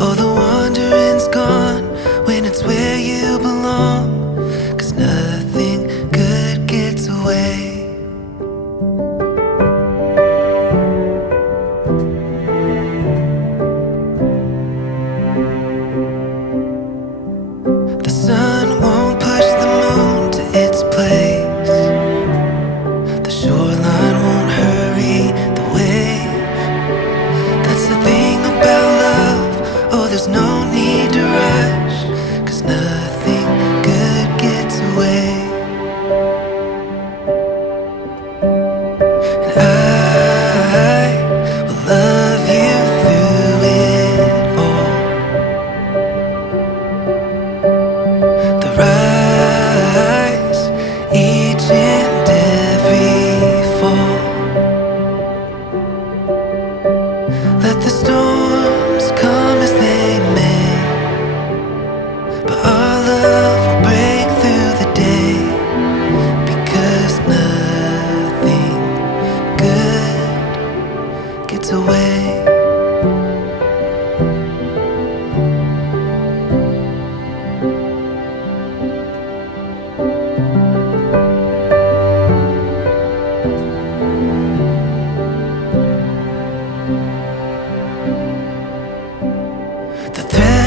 All the wandering's gone when it's where you belong. 'Cause nothing good gets away. The sun won't push the moon to its place. The shoreline won't hurry the wave. That's the thing about love. Oh, there's no need to rush. 'Cause nothing good gets away. And I will love you through it all. The rise, each and every fall. Let the storms come as they may, but our love will break through the day. Because nothing good gets away. The thread